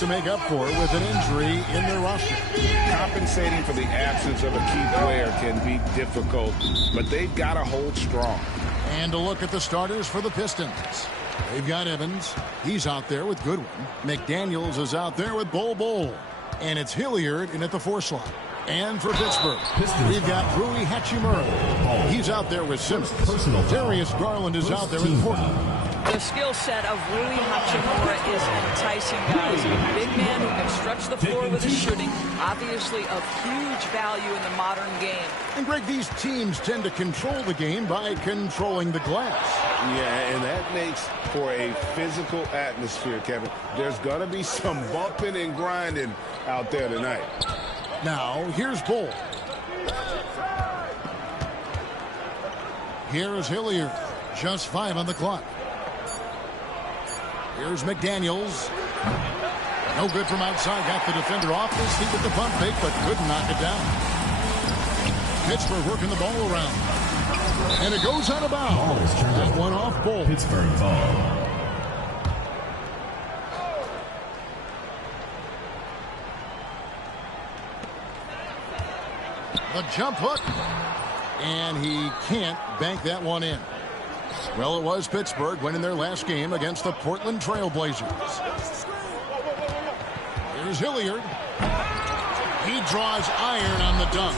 To make up for with an injury in their roster. Compensating for the absence of a key player can be difficult, but they've got to hold strong. And a look at the starters for the Pistons. They've got Evans. He's out there with Goodwin. McDaniels is out there with Bol. And it's Hilliard in at the 4 slot. And for Pittsburgh, we've got Rui Hachimura. He's out there with Simmons. Darius Garland is out there with Portland. The skill set of Rui Hachimura is enticing, guys. A big man who can stretch the floor with his shooting. Obviously of huge value in the modern game. And Greg, these teams tend to control the game by controlling the glass. Yeah, and that makes for a physical atmosphere, Kevin. There's going to be some bumping and grinding out there tonight. Now, here's Bol. Here is Hilliard. Just 5 on the clock. Here's McDaniels. No good from outside. Got the defender off his feet with the pump fake, but couldn't knock it down. Pittsburgh working the ball around. And it goes out of bounds. That one off Bol. Pittsburgh ball. The jump hook. And he can't bank that one in. Well, it was Pittsburgh winning their last game against the Portland Trail Blazers. Here's Hilliard. He draws iron on the dunk.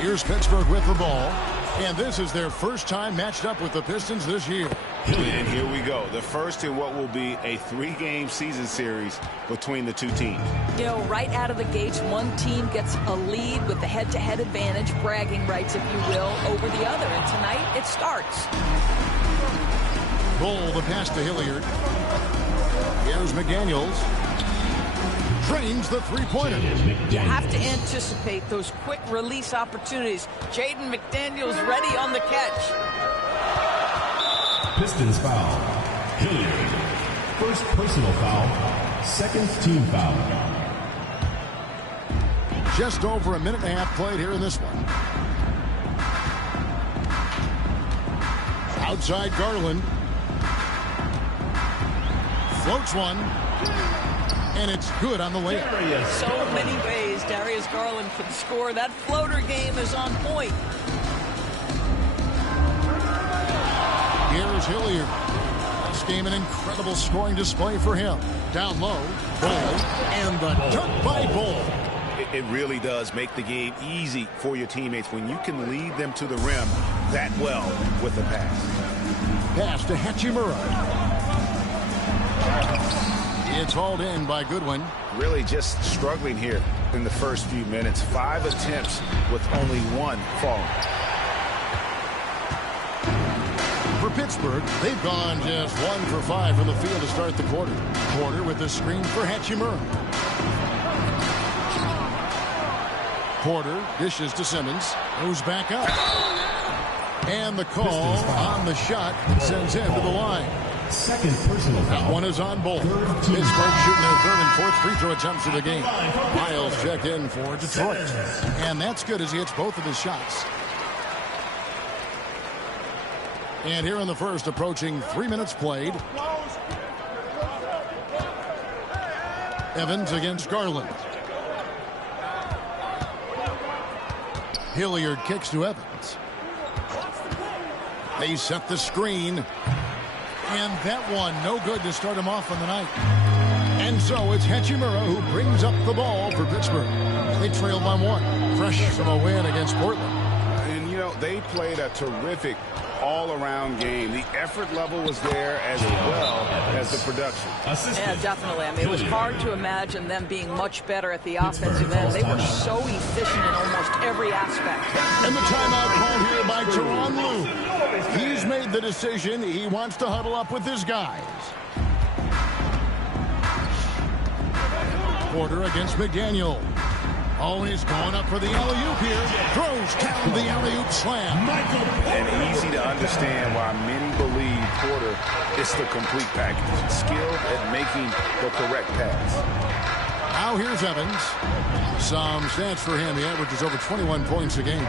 Here's Pittsburgh with the ball. And this is their first time matched up with the Pistons this year. And here we go. The first in what will be a 3-game season series between the two teams. You know, right out of the gates, one team gets a lead with the head-to-head advantage, bragging rights, if you will, over the other. And tonight, it starts. Bol, the pass to Hilliard. Here's McDaniels. Trains the 3-pointer. You have to anticipate those quick release opportunities. Jaden McDaniels ready on the catch. Pistons foul. Hilliard. First personal foul. Second team foul. Just over a minute and a half played here in this one. Outside Garland. Floats one. And it's good on the layup. So many ways Darius Garland can score. That floater game is on point. Here's Hilliard. This game an incredible scoring display for him. Down low, Bol, and the dunk by Bol. It really does make the game easy for your teammates when you can lead them to the rim that well with a pass. Pass to Hachimura. It's hauled in by Goodwin. Really just struggling here in the first few minutes. 5 attempts with only 1 falling. For Pittsburgh, they've gone just 1 for 5 from the field to start the quarter. Porter with the screen for Hachimura. Porter dishes to Simmons. Goes back up. And the call on the shot sends him to the line. Second personal foul. That one is on Bol. Pittsburgh shooting their 3rd and 4th free throw attempts of the game. Miles checked in for Detroit. And that's good as he hits both of his shots. And here in the first, approaching 3 minutes played. Evans against Garland. Hilliard kicks to Evans. They set the screen. And that one, no good to start him off on the night. And so it's Hachimura who brings up the ball for Pittsburgh. They trail by 1. Fresh from a win against Portland. And, you know, they played a terrific all-around game. The effort level was there as well as the production. Yeah, definitely. I mean, it was hard to imagine them being much better at the offensive end. They were so efficient in almost every aspect. And the timeout called here by Tyronn Lue. He's made the decision. He wants to huddle up with his guys. Porter against McDaniel. Oh, he's going up for the alley-oop here. Throws down the alley-oop slam. And easy to understand why many believe Porter is the complete package. Skilled at making the correct pass. Now here's Evans. Some stats for him. He averages over 21 points a game.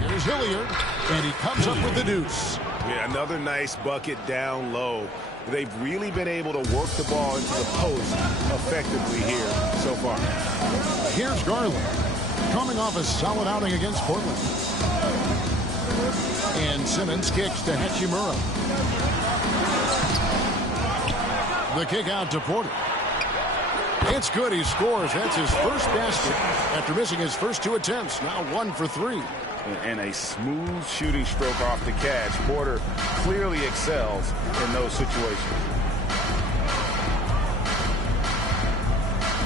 Here's Hilliard. And he comes up with the deuce. Yeah, another nice bucket down low. They've really been able to work the ball into the post effectively here so far. Here's Garland, coming off a solid outing against Portland. And Simmons kicks to Hachimura. The kick out to Porter. It's good. He scores. That's his first basket after missing his first 2 attempts. Now 1 for 3. And a smooth shooting stroke off the catch. Porter clearly excels in those situations.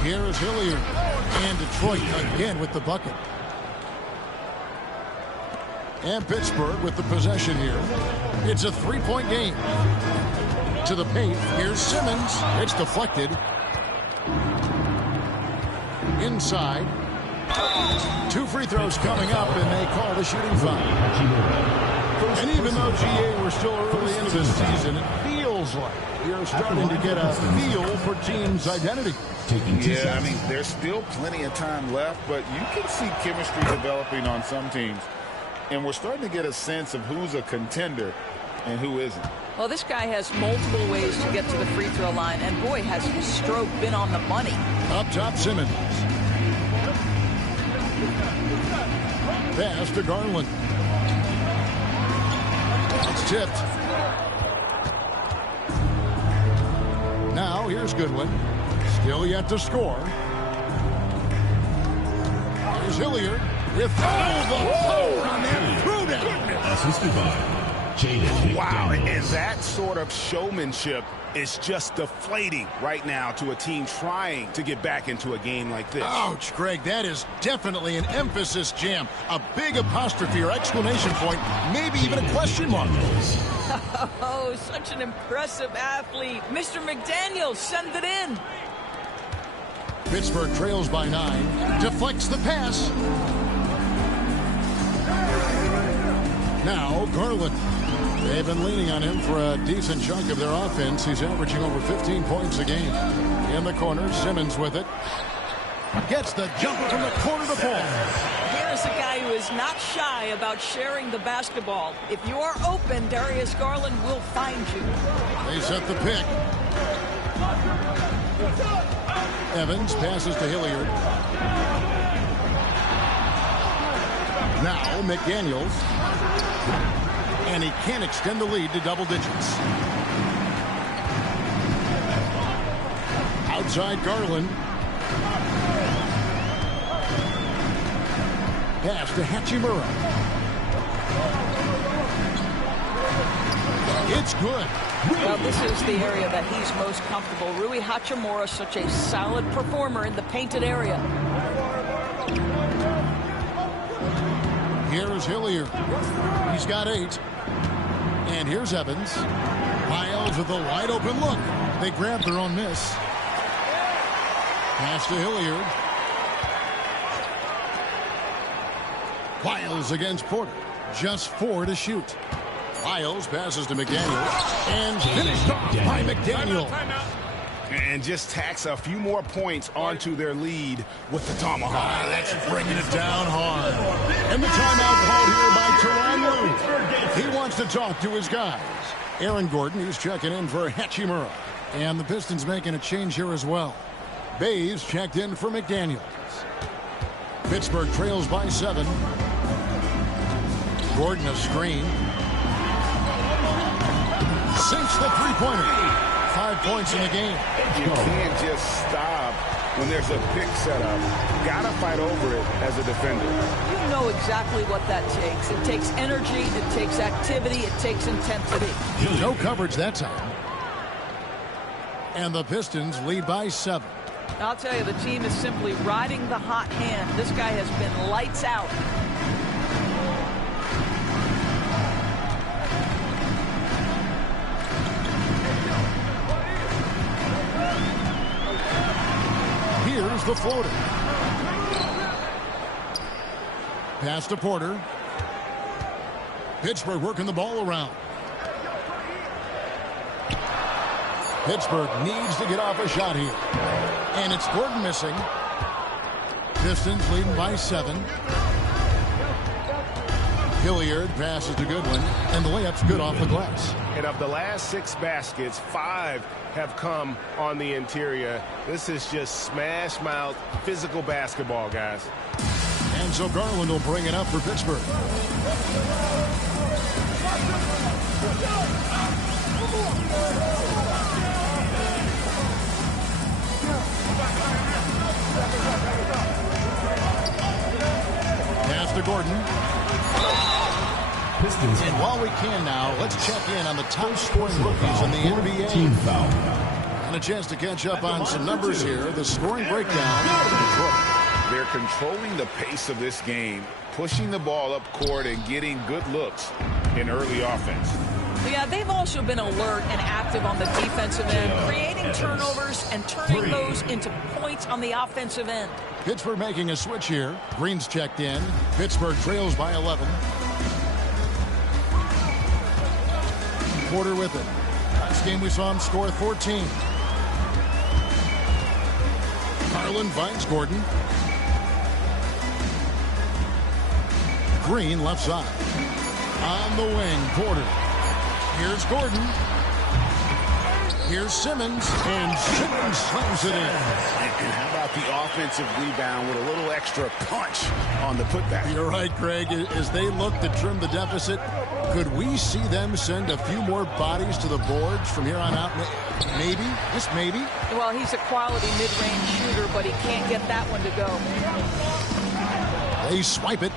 Here is Hilliard. And Detroit again with the bucket. And Pittsburgh with the possession here. It's a 3-point game. To the paint. Here's Simmons. It's deflected. Inside. 2 free throws coming up, and they call the shooting foul. And even though GA we're still early into the season, it feels like you're starting to get a feel for teams' identity. Yeah, I mean, there's still plenty of time left, but you can see chemistry developing on some teams. And we're starting to get a sense of who's a contender and who isn't. Well, this guy has multiple ways to get to the free throw line, and boy, has his stroke been on the money. Up top, Simmons. Pass to Garland. It's tipped. Now, here's Goodwin. Still yet to score. Here's Hilliard. With the power on that throwdown. Assisted by Jaden. Wow, and that sort of showmanship is just deflating right now to a team trying to get back into a game like this. Ouch, Greg, that is definitely an emphasis jam. A big apostrophe or exclamation point, maybe even a question mark. Oh, such an impressive athlete. Mr. McDaniels, send it in. Pittsburgh trails by 9. Deflects the pass. Now, Garland. They've been leaning on him for a decent chunk of their offense. He's averaging over 15 points a game. In the corner, Simmons with it. Gets the jump from the corner to fall. Here's a guy who is not shy about sharing the basketball. If you are open, Darius Garland will find you. They set the pick. Evans passes to Hilliard. Now McDaniels. And he can't extend the lead to double digits. Outside Garland. Pass to Hachimura. It's good. Well, this is the area that he's most comfortable. Rui Hachimura, such a solid performer in the painted area. Here is Hilliard. He's got 8. And here's Evans. Miles with a wide open look. They grab their own miss. Pass to Hilliard. Wiles against Porter. Just 4 to shoot. Wiles passes to McDaniels. And finished off by McDaniels. And just tacks a few more points onto their lead with the tomahawk. That's bringing it down hard. And the timeout called here by Tyronn Lue. He wants to talk to his guys. Aaron Gordon, he's checking in for Hachimura. And the Pistons making a change here as well. Bays checked in for McDaniels. Pittsburgh trails by 7. Gordon a screen. Sinks the three-pointer. 5 points in the game. You can't just stop when there's a pick set up. Gotta fight over it as a defender. You know exactly what that takes. It takes energy, it takes activity, it takes intensity. No coverage that time. And the Pistons lead by 7. I'll tell you, the team is simply riding the hot hand. This guy has been lights out. Here's the floater. Pass to Porter. Pittsburgh working the ball around. Pittsburgh needs to get off a shot here. And it's Gordon missing. Pistons leading by 7. Hilliard passes to Goodwin. And the layup's good off the glass. And of the last 6 baskets, 5 have come on the interior. This is just smash mouth physical basketball, guys. And so Garland will bring it up for Pittsburgh. Pass to Gordon. Pistons. And while we can now, let's check in on the top scoring rookies in the NBA. Team foul. And a chance to catch up on some numbers here. The scoring breakdown for Detroit. They're controlling the pace of this game, pushing the ball up court and getting good looks in early offense. Yeah, they've also been alert and active on the defensive end, creating turnovers and turning those into points on the offensive end. Pittsburgh making a switch here. Green's checked in. Pittsburgh trails by 11. Porter with it. Last game we saw him score 14. Garland finds Gordon. Green left side. On the wing, Porter. Here's Gordon. Here's Simmons. And Simmons slams it in. And how about the offensive rebound with a little extra punch on the putback? You're right, Greg. As they look to trim the deficit, could we see them send a few more bodies to the boards from here on out? Maybe. Just maybe. Well, he's a quality mid-range shooter, but he can't get that one to go. They swipe it.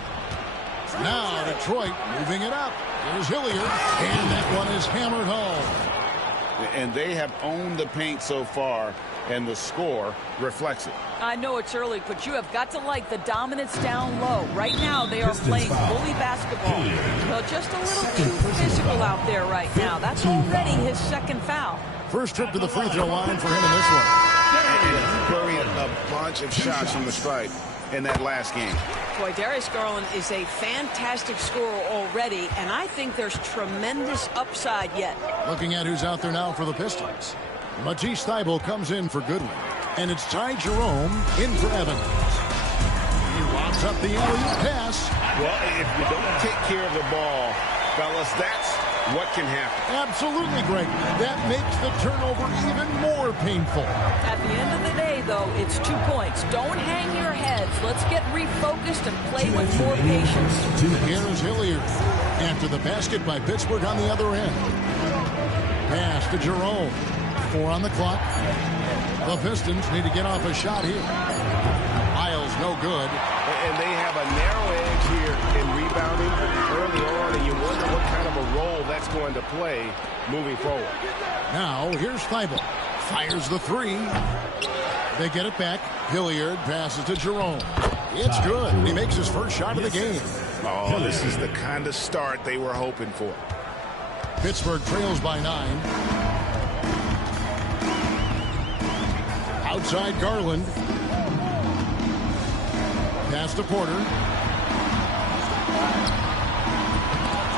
Now Detroit moving it up. Here's Hilliard. And that one is hammered home. And they have owned the paint so far, and the score reflects it. I know it's early, but you have got to like the dominance down low. Right now, they are playing bully basketball. Well, just a little too physical out there right now. That's already his second foul. First trip to the free throw line for him in this one. And he buried a bunch of shots from the stripe in that last game. Boy, Darius Garland is a fantastic scorer already, and I think there's tremendous upside yet. Looking at who's out there now for the Pistons. Matisse Thybulle comes in for Goodwin. And it's Ty Jerome in for Evans. He lobs up the alley pass. Well, if you don't take care of the ball, fellas, that's what can happen. Absolutely, Greg. That makes the turnover even more painful. At the end of the day, though, it's 2 points. Don't hang your heads. Let's get refocused and play with more patience. Here's Hilliard after the basket by Pittsburgh on the other end. Pass to Jerome. 4 on the clock. The Pistons need to get off a shot here. Miles no good. And they have a narrow edge here in rebounding early on, and you wonder what kind of a role that's going to play moving forward. Now, here's Thybulle. Fires the 3. They get it back. Hilliard passes to Jerome. It's good. He makes his first shot of the game. Oh, this is the kind of start they were hoping for. Pittsburgh trails by 9. Outside Garland. Pass to Porter.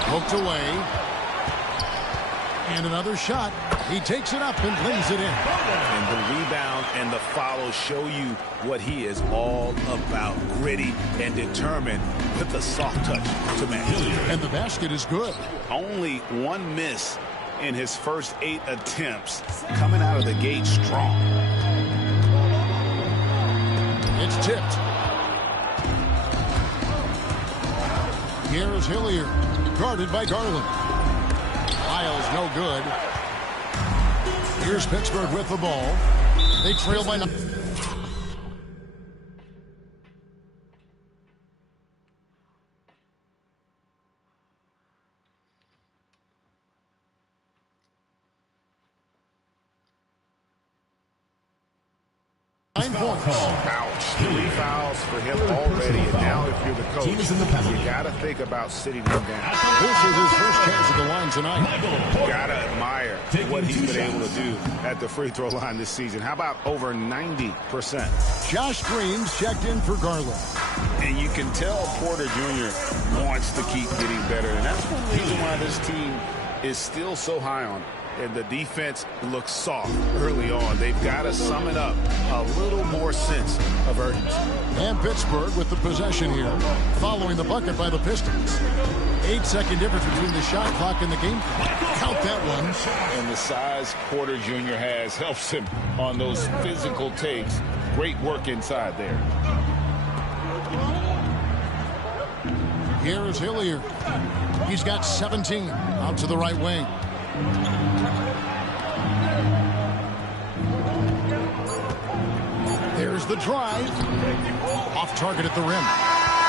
Hooked away. And another shot. He takes it up and lays it in. And the rebound and the follow show you what he is all about. Gritty and determined with a soft touch to man. And the basket is good. Only 1 miss in his first 8 attempts. Coming out of the gate strong. It's tipped. Here's Hilliard, guarded by Garland. Miles no good. Here's Pittsburgh with the ball. They trail by 9. Ouch. 3 fouls for him already. And now if you're the coach, you got to think about sitting him down. This is his first chance at the line tonight. Got to admire what he's been able to do at the free throw line this season. How about over 90%? Josh Green's checked in for Garland. And you can tell Porter Jr. wants to keep getting better. And that's one reason why this team is still so high on him. and the defense looks soft early on. They've got to sum it up a little more sense of urgency. And Pittsburgh with the possession here, following the bucket by the Pistons. 8-second difference between the shot clock and the game clock. Count that one. And the size Porter Jr. has helps him on those physical takes. Great work inside there. Here is Hilliard. He's got 17 out to the right wing. There's the drive. Off target at the rim.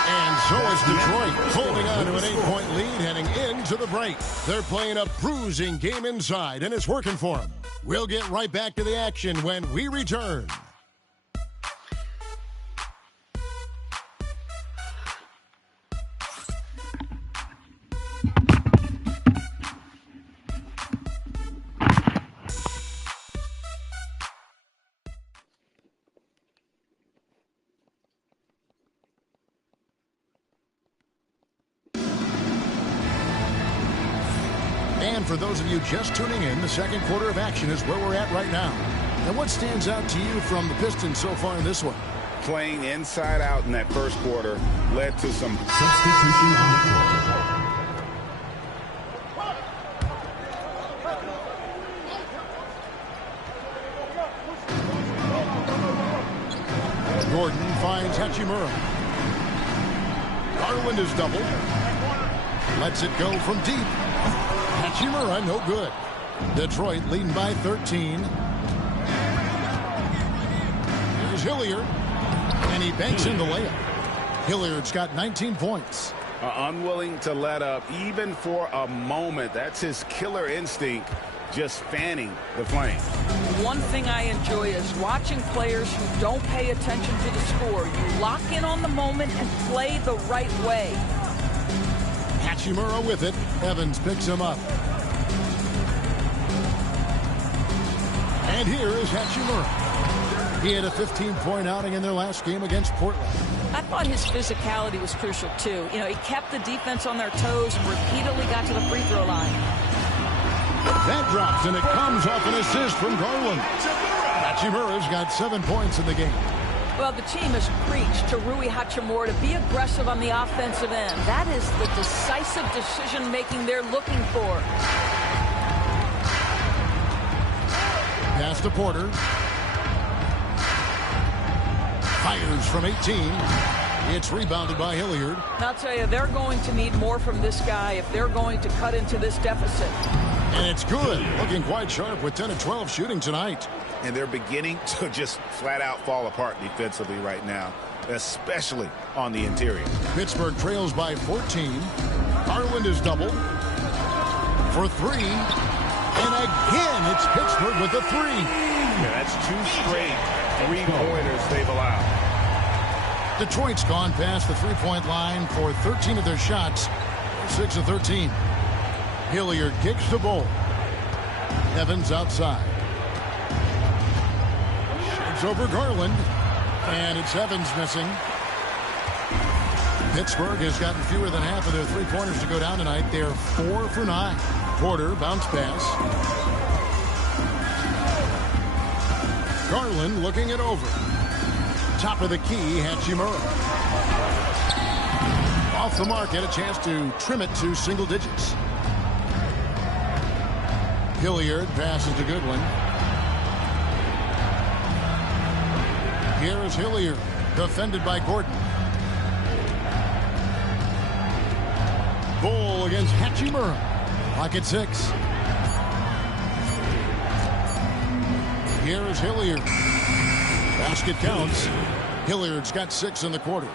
And so is Detroit, holding on to an 8-point lead heading into the break. They're playing a bruising game inside, and it's working for them. We'll get right back to the action when we return. And for those of you just tuning in, the second quarter of action is where we're at right now. And what stands out to you from the Pistons so far in this one? Playing inside out in that first quarter led to some Substitution on the court. Gordon finds Hachimura. Garland is doubled. Lets it go from deep. Hachimura, no good. Detroit leading by 13. Here's Hilliard. And he banks in the layup. Hilliard's got 19 points. Unwilling to let up even for a moment. That's his killer instinct, just fanning the flame. One thing I enjoy is watching players who don't pay attention to the score. You lock in on the moment and play the right way. Hachimura with it. Evans picks him up. And here is Hachimura. He had a 15-point outing in their last game against Portland. I thought his physicality was crucial, too. You know, he kept the defense on their toes and repeatedly got to the free throw line. That drops, and it comes off an assist from Garland. Hachimura's got 7 points in the game. Well, the team has preached to Rui Hachimura to be aggressive on the offensive end. That is the decisive decision-making they're looking for. Pass to Porter. Fires from 18. It's rebounded by Hilliard. And I'll tell you, they're going to need more from this guy if they're going to cut into this deficit. And it's good. Looking quite sharp with 10 of 12 shooting tonight. And they're beginning to just flat out fall apart defensively right now, especially on the interior. Pittsburgh trails by 14. Garland is doubled for 3. And again, it's Pittsburgh with the 3. Yeah, that's 2 straight three-pointers they've allowed. Detroit's gone past the three-point line for 13 of their shots. 6 of 13. Hilliard kicks the ball. Evans outside. Shapes over Garland. And it's Evans missing. Pittsburgh has gotten fewer than half of their three-pointers to go down tonight. They're 4 for 9. Porter, bounce pass. Garland looking it over. Top of the key, Hachimura. Off the mark, had a chance to trim it to single digits. Hilliard passes to Goodwin. Here is Hilliard, defended by Gordon. Bull against Hachimura. Pocket 6. Here is Hilliard. Basket counts. Hilliard's got 6 in the quarter.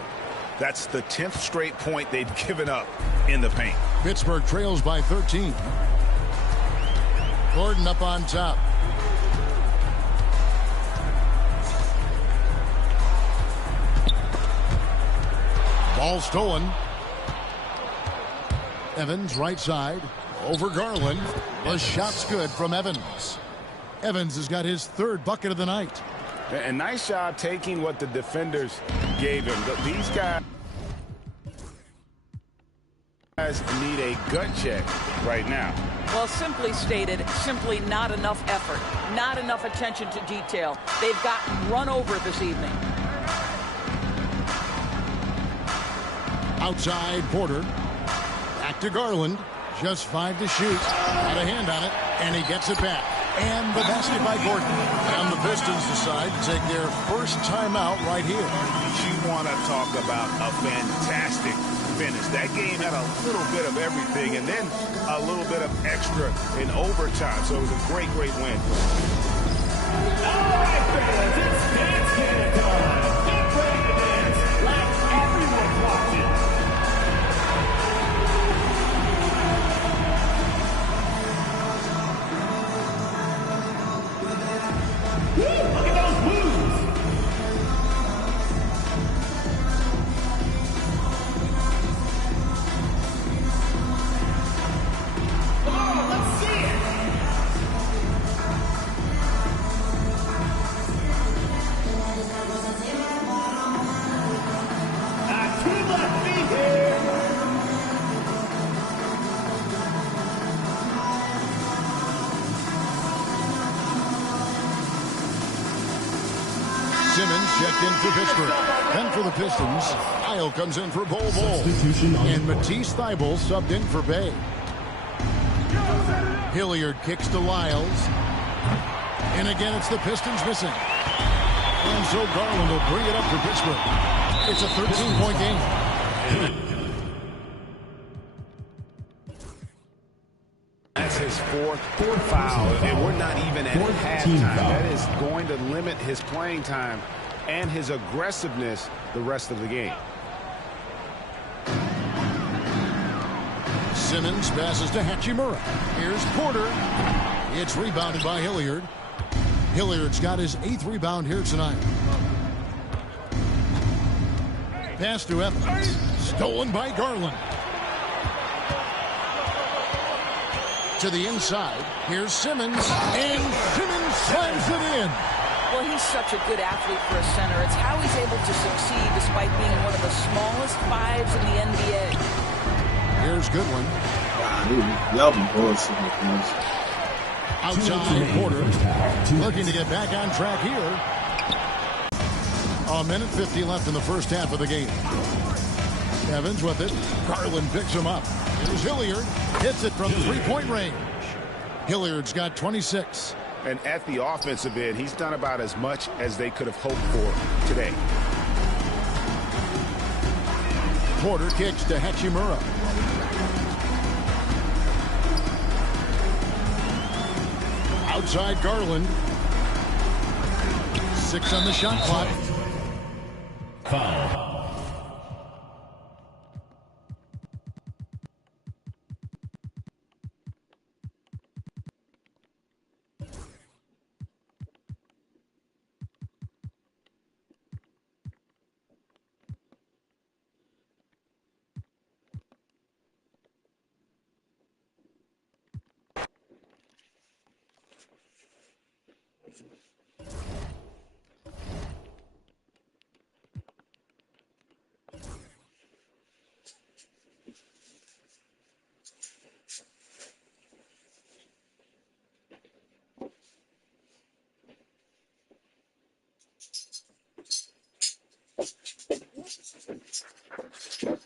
That's the 10th straight point they've given up in the paint. Pittsburgh trails by 13. Gordon up on top. Ball stolen. Evans right side. Over Garland. The shot's good from Evans. Evans has got his 3rd bucket of the night. And nice job taking what the defenders gave him. These guys need a gut check right now. Well, simply stated, simply not enough effort, not enough attention to detail. They've gotten run over this evening. Outside, Porter. Back to Garland. Just 5 to shoot. Got a hand on it, and he gets it back. And the basket by Gordon. And the Pistons decide to take their first timeout right here. You want to talk about a fantastic finish. That game had a little bit of everything, and then a little bit of extra in overtime. So it was a great, great win. All right, fans, it's Dance Can time. Get ready to dance like everyone's watching. Woo, look at those moves. Come on, let's see it. Two left feet here. Simmons checked in for Pittsburgh. Then for the Pistons, Kyle comes in for Bol. Substitution on And the court. Matisse Thybulle subbed in for Bay. Hilliard kicks to Lyles. And again, it's the Pistons missing. And so Garland will bring it up for Pittsburgh. It's a 13-point game. That's his fourth foul, and we're not even at Fourth team halftime. foul. That is going to limit his playing time and his aggressiveness the rest of the game. Simmons passes to Hachimura. Here's Porter. It's rebounded by Hilliard. Hilliard's got his 8th rebound here tonight. Pass to Evans. Stolen by Garland. To the inside. Here's Simmons. And Simmons slams it in. Well, he's such a good athlete for a center. It's how he's able to succeed despite being one of the smallest fives in the NBA. Here's Goodwin. Y'all be bullshitting with this. Outside Porter. Looking to get back on track here. A minute 50 left in the first half of the game. Evans with it. Garland picks him up. Here's Hilliard. Hits it from three-point range. Hilliard's got 26. And at the offensive end, he's done about as much as they could have hoped for today. Porter kicks to Hachimura. Outside Garland. 6 on the shot clock. Foul.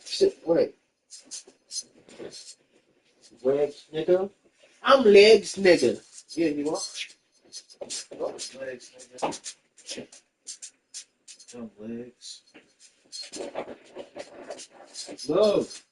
Shit, wait. Legs, nigga. I'm legs, nigga. Yeah, you are. Oh, legs, nigga. I'm legs. Love.